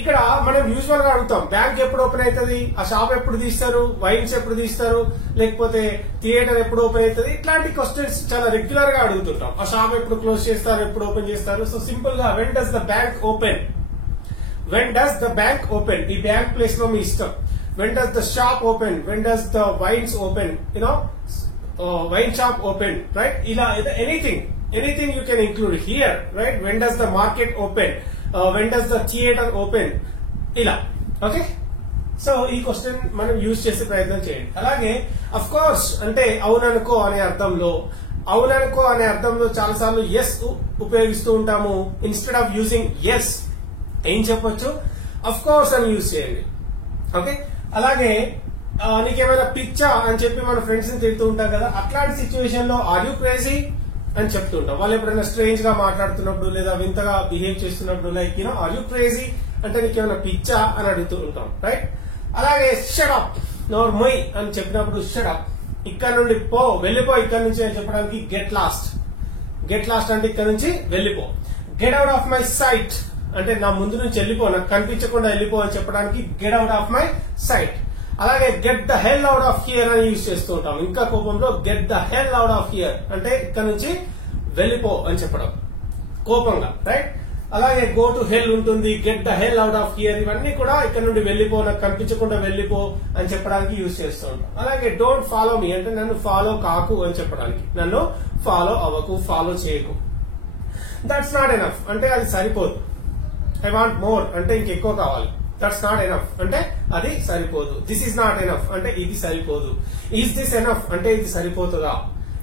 ఇక్కడ మనం యూజువల్ గా అడుగుతాం బ్యాంక్ ఎప్పుడు ఓపెన్ అవుతుంది, ఆ షాప్ ఎప్పుడు తీస్తారు, వైన్స్ ఎప్పుడు తీస్తారు, లేకపోతే థియేటర్ ఎప్పుడు ఓపెన్ అవుతుంది, ఇట్లాంటి క్వశ్చన్స్ చాలా రెగ్యులర్ గా అడుగుతుంటాం. ఆ షాప్ ఎప్పుడు క్లోజ్ చేస్తారు, ఎప్పుడు ఓపెన్ చేస్తారు. సో సింపుల్ గా when does the bank open, when does the bank open, ఈ బ్యాంక్ ప్లేస్ లో మీ ఇష్టం. When does the shop open, when does the wines open, wine shop open, right? ఇలా anything you can include here, right? When does the market open, when does the theatre open, ఇలా. Okay, so ఈ question మనం use చేసే ప్రయత్నం చేయండి. అలాగే of course అంటే అవుననుకో అనే అర్థంలో, చాలా సార్లు ఎస్ ఉపయోగిస్తూ ఉంటాము. ఇన్స్టెడ్ ఆఫ్ యూజింగ్ ఎస్ ఏం చెప్పొచ్చు, అఫ్ కోర్స్ అని యూజ్ చేయండి. ఓకే, అలాగే నీకేమైనా పిచ్చా అని చెప్పి మన ఫ్రెండ్స్ ని తిడుతూ ఉంటాం కదా, అట్లాంటి సిచ్యువేషన్ లో ఆర్ యూ క్రేజీ అని చెప్తూ ఉంటాం. వాళ్ళు ఎప్పుడైనా స్ట్రేంజ్ గా మాట్లాడుతున్నప్పుడు లేదా వింతగా బిహేవ్ చేస్తున్నప్పుడు లైక్ ఆర్ యూ క్రేజీ అంటే నీకేమైనా పిచ్చా అని అడుగుతూ ఉంటాం, రైట్? అలాగే షట్ అప్, నోర్ మొయ్ అని చెప్పినప్పుడు షట్ అప్, ఇక్కడ నుండి పో, వెళ్ళిపో ఇక్కడ నుంచి అని చెప్పడానికి గెట్ లాస్ట్ అంటే ఇక్కడ నుంచి వెళ్ళిపో. Get out of my sight అంటే నా ముందు నుంచి వెళ్ళిపో, నాకు కనిపించకుండా వెళ్ళిపో అని చెప్పడానికి get out of my sight. అలాగే get the hell out of here అని యూజ్ చేస్తూ ఉంటాం. ఇంకా కోపంలో get the hell out of here అంటే ఇక్కడ నుంచి వెళ్ళిపో అని చెప్పడం కోపంగా, రైట్? అలాగే గో టు హెల్ ఉంటుంది, get the hell out of here, ఇవన్నీ కూడా ఇక్కడ నుండి వెళ్ళిపో, నాకు కనిపించకుండా వెళ్ళిపో అని చెప్పడానికి యూజ్ చేస్తూ ఉంటాం. అలాగే డోంట్ ఫాలో మీ అంటే నన్ను ఫాలో కాకు అని చెప్పడానికి, నన్ను ఫాలో అవ్వకు, ఫాలో చేయకు. దట్స్ నాట్ ఎనఫ్ అంటే అది సరిపోదు. ఐ వాంట్ మోర్ అంటే ఇంకెక్కువ కావాలి. దట్స్ నాట్ ఎనఫ్ అంటే అది సరిపోదు. దిస్ ఈస్ నాట్ ఎనఫ్ అంటే ఇది సరిపోదు. ఈజ్ దిస్ ఎనఫ్ అంటే ఇది సరిపోతుందా,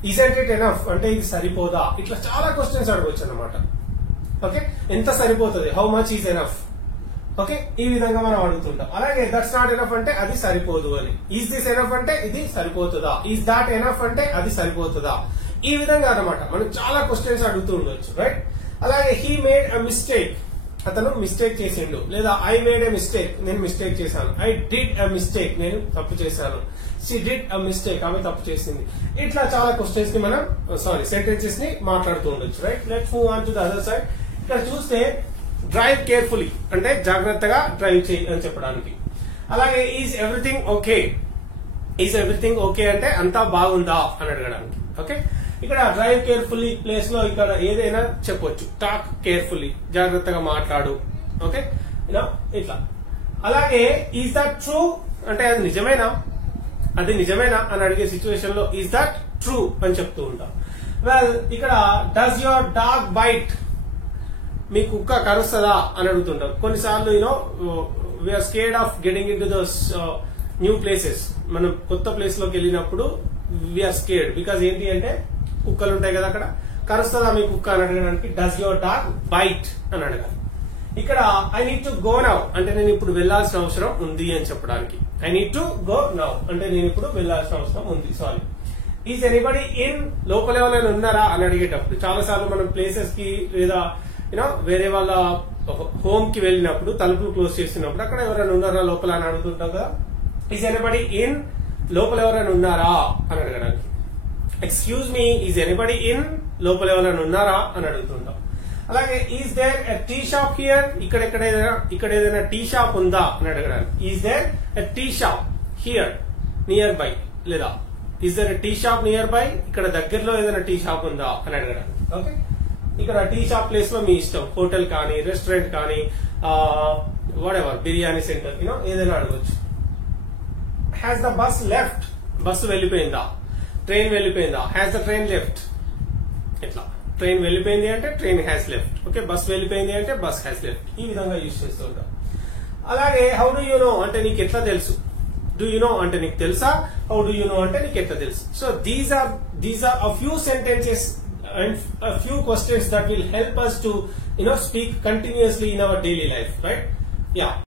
ఇజంట్ ఇట్ ఎనఫ్ అంటే ఇది సరిపోదా, ఇట్లా చాలా క్వశ్చన్స్ అడగొచ్చు అన్నమాట. ఓకే, ఎంత సరిపోతుంది, how much is enough. Okay, ఈ విధంగా మనం అడుగుతుంటాం. అలాగే దట్స్ నాట్ ఎనఫ్ అంటే అది సరిపోదు అని. ఈజ్ దిస్ ఎనఫ్ అంటే ఇది సరిపోతుందా, ఈజ్ దాట్ ఎనఫ్ అంటే అది సరిపోతుందా, ఈ విధంగా అన్నమాట మనం చాలా క్వశ్చన్స్ అడుగుతూ ఉండొచ్చు, రైట్? అలాగే హీ మేడ్ అ మిస్టేక్, అతను మిస్టేక్ చేసిండు, లేదా ఐ మేడ్ ఎ మిస్టేక్, నేను మిస్టేక్ చేశాను. ఐ డిడ్ ఎ మిస్టేక్, నేను తప్పు చేశాను. షీ డిడ్ ఎ మిస్టేక్, ఆమె తప్పు చేసింది. ఇట్లా చాలా క్వశ్చన్స్ ని మనం సెంటెన్సెస్ ని మాట్లాడుతూ ఉండొచ్చు, right? Let's move on to the other side. ఇక్కడ చూస్తే డ్రైవ్ కేర్ఫుల్లీ అంటే జాగ్రత్తగా డ్రైవ్ చేయి అని చెప్పడానికి. అలాగే is everything okay, is everything okay అంటే అంతా బాగుందా అని అడగడానికి. ఓకే, ఇక్కడ డ్రైవ్ కేర్ఫుల్లీ ప్లేస్ లో ఇక్కడ ఏదైనా చెప్పొచ్చు. టాక్ కేర్ఫుల్లీ, జాగ్రత్తగా మాట్లాడు. ఓకే, ఇట్లా. అలాగే ఈజ్ దట్ ట్రూ అంటే అది నిజమేనా అని అడిగే సిచ్యువేషన్ లో ఈజ్ దట్ ట్రూ అని చెప్తూ ఉంటాం. వెల్, ఇక్కడ డస్ యువర్ డాగ్ బైట్, మీ కుక్క కరుస్తుందా అని అడుగుతుంటాం. కొన్నిసార్లు we are scared of getting into those new places. మనం కొత్త ప్లేస్ లోకి వెళ్ళినప్పుడు వీఆర్ స్కేర్డ్ బికాజ్ ఏంటి అంటే కుక్కలు ఉంటాయి కదా, అక్కడ కరుస్తుందా మీ కుక్క అని అడగడానికి డస్ యువర్ డాగ్ బైట్ అని అడగాలి. ఇక్కడ I need to go now అంటే నేను ఇప్పుడు వెళ్లాల్సిన అవసరం ఉంది అని చెప్పడానికి. I need to go now అంటే నేను ఇప్పుడు వెళ్లాల్సిన అవసరం ఉంది. సారీ. ఈజ్ ఎనీబడి ఇన్, లోపల ఎవరైనా ఉన్నారా అని అడిగేటప్పుడు చాలా సార్లు మనం ప్లేసెస్ కి లేదా వేరే వాళ్ళ హోమ్ కి వెళ్ళినప్పుడు తలుపులు క్లోజ్ చేసినప్పుడు అక్కడ ఎవరైనా ఉన్నారా లోపల అని అడుగుతుంటాం కదా. ఈజ్ ఎనీబడి ఇన్, లోపల ఎవరైనా ఉన్నారా అని అడగడానికి. Excuse me, is anybody in, లోపల ఎవరైనా ఉన్నారా అని అడుగుతుంటాం. అలాగే is there a tea shop here, ఇక్కడ ఏదైనా టీ షాప్ ఉందా అని అడగడానికి. Is there a tea shop here nearby, లేదా is there a tea shop nearby, ఇక్కడ దగ్గరలో ఏదైనా టీ షాప్ ఉందా అని అడగడానికి. ఓకే, ఇక్కడ టీ షాప్ ప్లేస్ లో మీ ఇష్టం, హోటల్ కానీ రెస్టారెంట్ కానీ వాటెవర్, బిర్యానీ సెంటర్ ఏదైనా అడగొచ్చు. Has the bus left, bus వెళ్ళిపోయిందా, ట్రైన్ వెళ్ళిపోయిందా, హ్యాస్ ద ట్రైన్ లెఫ్ట్. ఇట్లా ట్రైన్ వెళ్ళిపోయింది అంటే train has left. Okay, bus వెళ్ళిపోయింది అంటే బస్ హ్యాస్ లెఫ్ట్. ఈ విధంగా యూజ్ చేస్తూ ఉంటాం. అలాగే హౌ డూ యూ నో అంటే నీకు ఎట్లా తెలుసు. డూ యూ నో అంటే నీకు తెలుసా, హౌ డూ యూ నో అంటే నీకు ఎట్లా తెలుసు. So these are a few sentences and a few questions that will help us to speak continuously in our daily life, right? Yeah.